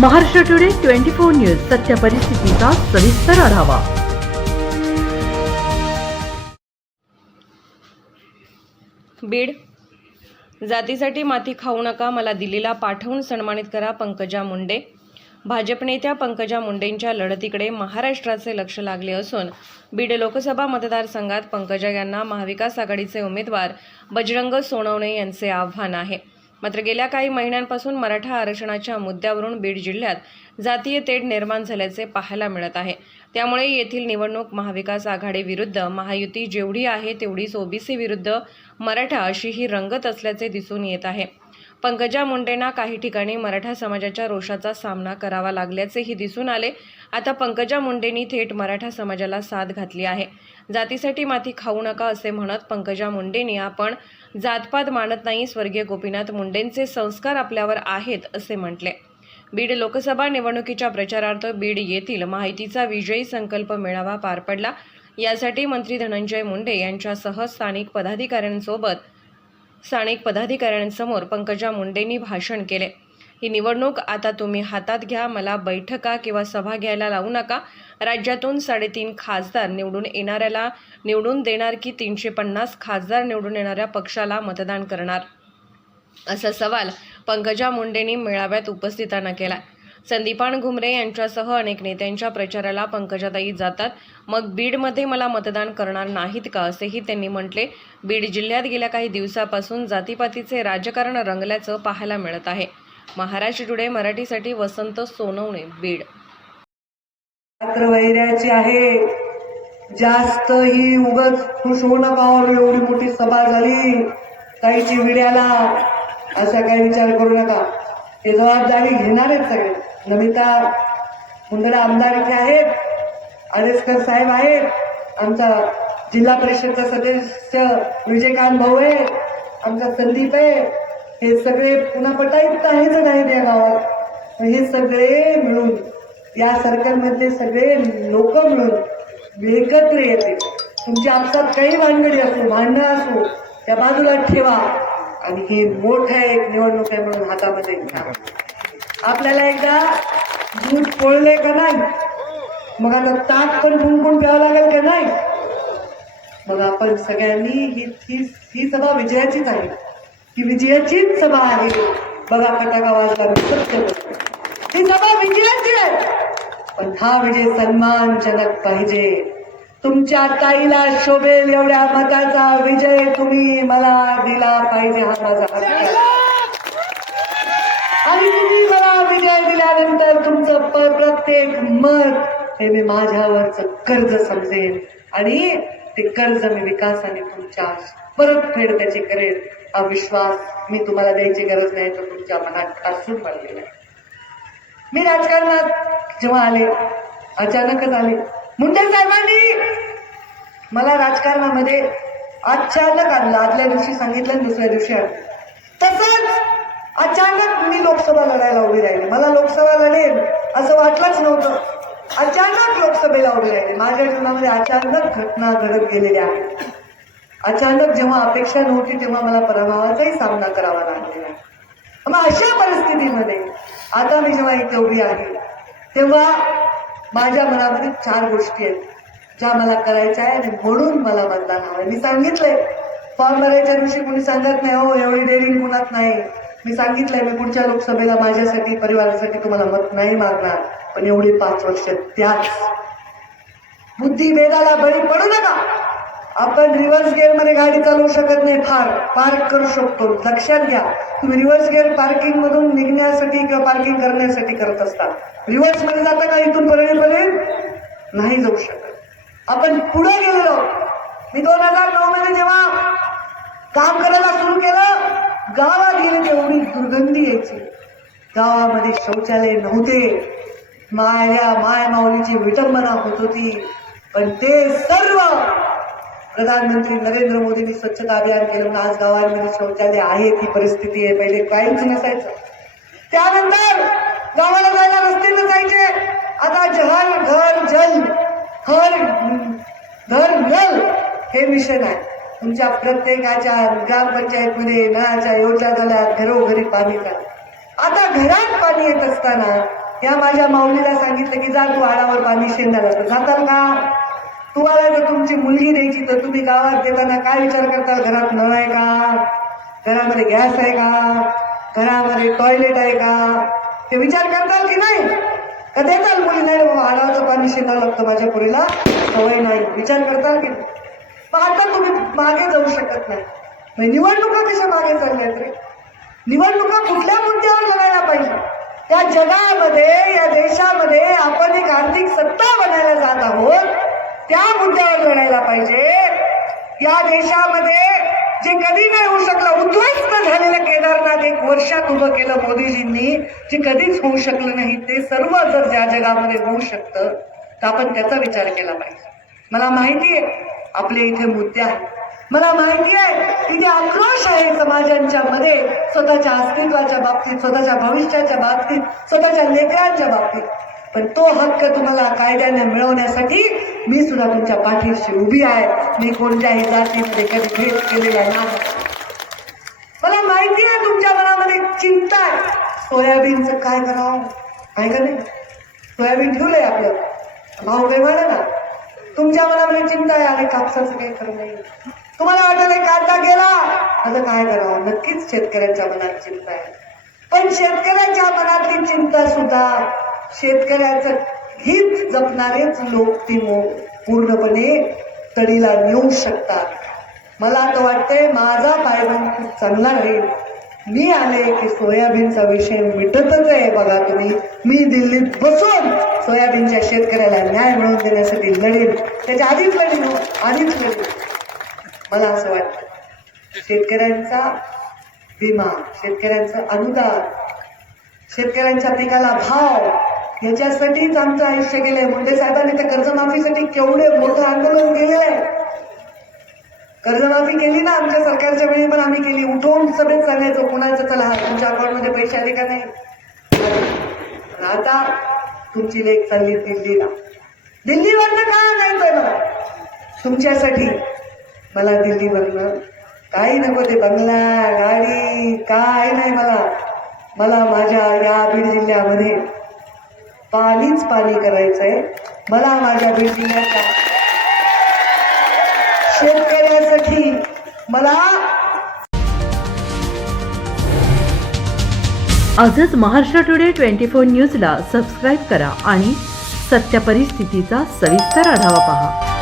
Maharashtra today twenty four news सत्य परिस्थितीचा सविस्तर आढावा. बीड. जातीसाठी माती खाऊ नका मला दिल्लीला पाठवून सन्मानित करा पंकजा मुंडे. भाजप नेत्या पंकजा मुंडेंच्या लढतीकडे महाराष्ट्राचे लक्ष लागले असून बीड लोकसभा मतदारसंघात पंकजा यांना महाविकास आघाडीचे उमेदवार बजरंग सोनवणे यांचे आव्हान आहे. मात्र गेल्या काही महिन्यांपासून मराठा आरक्षणाच्या मुद्द्यावरून बीड जिल्ह्यात जातीय तेढ निर्माण झाल्याचे पाहायला मिळत आहे. त्यामुळे येथील निवडणूक महाविकास आघाडी विरुद्ध महायुती जेवढी आहे तेवढीच ओबीसी विरुद्ध मराठा अशी ही रंगत असल्याचे दिसून येत आहे. पंकजा मुंडेंना काही ठिकाणी मराठा समाजाच्या रोषाचा सामना करावा लागल्याचेही दिसून आले. आता पंकजा मुंडेंनी थेट मराठा समाजाला साथ घातली आहे. जातीसाठी माती खाऊ नका असे म्हणत पंकजा मुंडेंनी आपण जातपात मानत नाही स्वर्गीय गोपीनाथ मुंडेंचे संस्कार आपल्यावर आहेत असे म्हटले. बीड लोकसभा निवडणुकीच्या प्रचारार्थ बीड येथील माहितीचा विजयी संकल्प मेळावा पार पडला. यासाठी मंत्री धनंजय मुंडे यांच्यासह स्थानिक पदाधिकाऱ्यांसोबत स्थानिक पदाधिकाऱ्यांसमोर पंकजा मुंडेंनी भाषण केले. ही निवडणूक आता तुम्ही हातात घ्या मला बैठका किंवा सभा घ्यायला लावू नका. राज्यातून साडेतीन खासदार निवडून येणाऱ्याला निवडून देणार की तीनशे पन्नास खासदार निवडून येणाऱ्या पक्षाला मतदान करणार? असा सवाल पंकजा मुंडेंनी मेळाव्यात उपस्थितांना केला. संदीपान घुमरे यांच्यासह अनेक नेत्यांच्या प्रचाराला पंकजाताई जातात. मग बीडमध्ये मला मतदान करणार नाहीत का असेही त्यांनी म्हटले. बीड जिल्ह्यात गेल्या काही दिवसापासून जातीपातीचे राजकारण रंगल्याचं पाहायला मिळत आहे. महाराष्ट्र टुडे मराठीसाठी वसंत सोनवणे बीड. वैराची आहे जास्त ही उगच खुश होऊ नका एवढी मोठी सभा झाली. काहीची विड्याला असा काही विचार करू नका. हे जबाबदारी घेणार आहेत सगळे. नमिता मुंदडा आमदार इथे आहेत. आडेसकर साहेब आहेत. आमचा जिल्हा परिषदचा सदस्य विजयकांत भाऊ आहे आमचा संदीप आहे. हे सगळे पुन्हा पटायुक्त आहेच नाही या गावात हे सगळे मिळून या सरकारमधले सगळे लोक मिळून एकत्र येते तुमच्या आपसात काही भांडणी असो भांडणं असो त्या बाजूला ठेवा. आणि हे मोठं एक निवडणूक आहे म्हणून हातामध्ये घ्या. आपल्याला एकदा दूध पोळले का नाही? मग आता ताक पण कुंकून प्यावं लागेल का नाही? मग आपण सगळ्यांनी ही ही ही सभा विजयाचीच आहे. ही विजयाचीच सभा आहे. बघा फटाका वाजला ही सभा विजयाची आहे. पण हा विजय सन्मानजनक पाहिजे. तुमच्या ताईला शोभेल एवढ्या मताचा विजय तुम्ही मला दिला पाहिजे हा माझा आणि तुम्ही मला विजय दिल्यानंतर तुमचं प्रत्येक मत हे मी माझ्यावरच कर्ज समजेल आणि ते कर्ज मी विकासाने तुमच्या परतफेड त्याची करेल हा विश्वास मी तुम्हाला द्यायची गरज नाही तर तुमच्या मनात ठासून पडलेला आहे. मी राजकारणात जेव्हा आले अचानकच आले. मुंडे साहेबांनी मला राजकारणामध्ये अचानक आणलं. आदल्या दिवशी सांगितलं दुसऱ्या दिवशी आणलं. तसंच अचानक मी लोकसभा लढायला उभी राहिली. मला लोकसभा लढेल असं वाटलंच नव्हतं. अचानक लोकसभेला उभी राहिली. माझ्या जीवनामध्ये अचानक घटना घडत गेलेल्या आहेत अचानक जेव्हा अपेक्षा नव्हती तेव्हा मला पराभवाचाही सामना करावा लागलेला. आहे मग अशा परिस्थितीमध्ये आता मी जेव्हा इथे उभी आहे तेव्हा माझ्या मनामध्ये चार गोष्टी आहेत ज्या मला करायच्या आहे आणि म्हणून मला मतदान हवं मी सांगितलंय फॉर्म भरायच्या दिवशी कुणी सांगत नाही हो एवढी डेअरिंग कुणात नाही. मी सांगितलंय मी पुढच्या लोकसभेला माझ्यासाठी परिवारासाठी तुम्हाला मत नाही मागणार पण एवढी पाच वर्ष त्याच. बुद्धिभेदाला बळी पडू नका. आपण रिव्हर्स गेअरमध्ये गाडी चालवू शकत नाही. फार पार्क करू शकतो. लक्षात घ्या. तुम्ही रिव्हर्स गेअर पार्किंग मधून निघण्यासाठी किंवा पार्किंग करण्यासाठी करत असता. रिव्हर्समध्ये जाता का? इथून पर्यंत नाही जाऊ शकत. आपण पुढे गेलेलो मी दोन हजार नऊ मध्ये जेव्हा काम करायला सुरू केलं गावात गेले तेवढी दुर्गंधी यायची. गावामध्ये शौचालय नव्हते. माया माय माऊलीची विटंबना होत होती. पण ते सर्व प्रधानमंत्री नरेंद्र मोदींनी स्वच्छता अभियान केलं. म्हणून आज गावांमध्ये म्हणजे शौचालय आहे ती परिस्थिती आहे. पहिले काहीच नसायचं. त्यानंतर गावाला जायला रस्ते नसायचे. आता जहर घर जल हर घर नल हे मिशन आहे. तुमच्या प्रत्येकाच्या ग्रामपंचायतमध्ये नळाच्या योजना झाल्या घरोघरी पाणी झालं. आता घरात पाणी येत असताना या माझ्या माऊलीला सांगितलं की जा तू आडावर पाणी शेंदाला तर जाताल का? तुम्हाला जर तुमची मुलगी द्यायची तर तुम्ही गावात देताना काय विचार करता घरात नळ आहे का? घरामध्ये गॅस आहे का? घरामध्ये टॉयलेट आहे का? ते विचार करताल की नाही? का देताल मुली? नाही बाबा आडावचं पाणी शेंडावं लागतं माझ्या पुरीला. सवय नाही. विचार करताल की नाही? मग आता तुम्ही मागे जाऊ शकत नाही. निवडणुका कशा मागे चालल्यात रे? निवडणुका कुठल्या मुद्द्यावर लढायला पाहिजे? त्या जगामध्ये या देशामध्ये आपण एक आर्थिक सत्ता बनायला जात आहोत. त्या मुद्द्यावर लढायला पाहिजे. या देशामध्ये जे कधी नाही होऊ शकलं उद्ध्वस्त झालेलं केदारनाथ एक वर्षात उभं केलं मोदीजींनी जे कधीच होऊ शकलं नाही ते सर्व जर ज्या जगामध्ये होऊ शकतं तर आपण त्याचा विचार केला पाहिजे. मला माहिती आहे आपले इथे मुद्दे आहेत. मला माहिती आहे की जे आक्रोश आहे समाजांच्या मध्ये स्वतःच्या अस्तित्वाच्या बाबतीत स्वतःच्या भविष्याच्या बाबतीत स्वतःच्या लेकरांच्या बाबतीत. पण तो हक्क तुम्हाला कायद्याने मिळवण्यासाठी मी सुद्धा तुमच्या पाठीशी उभी आहे. मी कोणत्याही जातीमध्ये कधी भेद केलेला नाही. मला माहिती आहे तुमच्या मनामध्ये चिंता आहे. सोयाबीनचं काय करावं? आहे का नाही? सोयाबीन ठेवलंय आपलं. भाऊ काही म्हणा ना. तुमच्या मनामध्ये चिंता आहे आणि कापसाचं काही खरं नाही. तुम्हाला वाटत कांदा गेला? आता काय करावं? नक्कीच शेतकऱ्यांच्या मनात चिंता आहे. पण शेतकऱ्याच्या मनातली चिंता सुद्धा शेतकऱ्याचं हित जपणारेच लोक ती मो- पूर्णपणे तडीला नेऊ शकतात. मला तर वाटतंय माझा फायदा खूप चांगला राहील. मी आले की सोयाबीनचा विषय मिटतच आहे. बघा तुम्ही मी दिल्लीत बसून सोयाबीनच्या शेतकऱ्याला न्याय मिळवून देण्यासाठी लढेन. त्याच्या आधीच लढेल हो, आधीच लढेल मला असं वाटतं. शेतकऱ्यांचा विमा शेतकऱ्यांचं अनुदान शेतकऱ्यांच्या पिकाला भाव ह्याच्यासाठीच आमचं आयुष्य गेलंय. मुंडे साहेबांनी त्या कर्जमाफीसाठी केवढे मोठं आंदोलन केलेलं आहे. कर्जमाफी केली ना आमच्या सरकारच्या वेळी पण आम्ही केली. उठवून सभेत सांगायचो कुणाचं चला तुमच्या अकाउंटमध्ये पैसे आले का नाही? आता तुमची लेख चालली दिल्लीला. दिल्लीवरनं का आणायचंय मला? तुमच्यासाठी. मला दिल्लीवरनं काही नको ते बंगला गाडी काय नाही मला. मला माझ्या या बीड जिल्ह्यामध्ये पाणीच पाणी करायचंय. मला माझ्या बीड शेतकऱ्यासाठी मला आजच महाराष्ट्र टुडे ट्वेंटी फोर न्यूजला सबस्क्राईब करा आणि सत्य परिस्थितीचा सविस्तर आढावा पहा.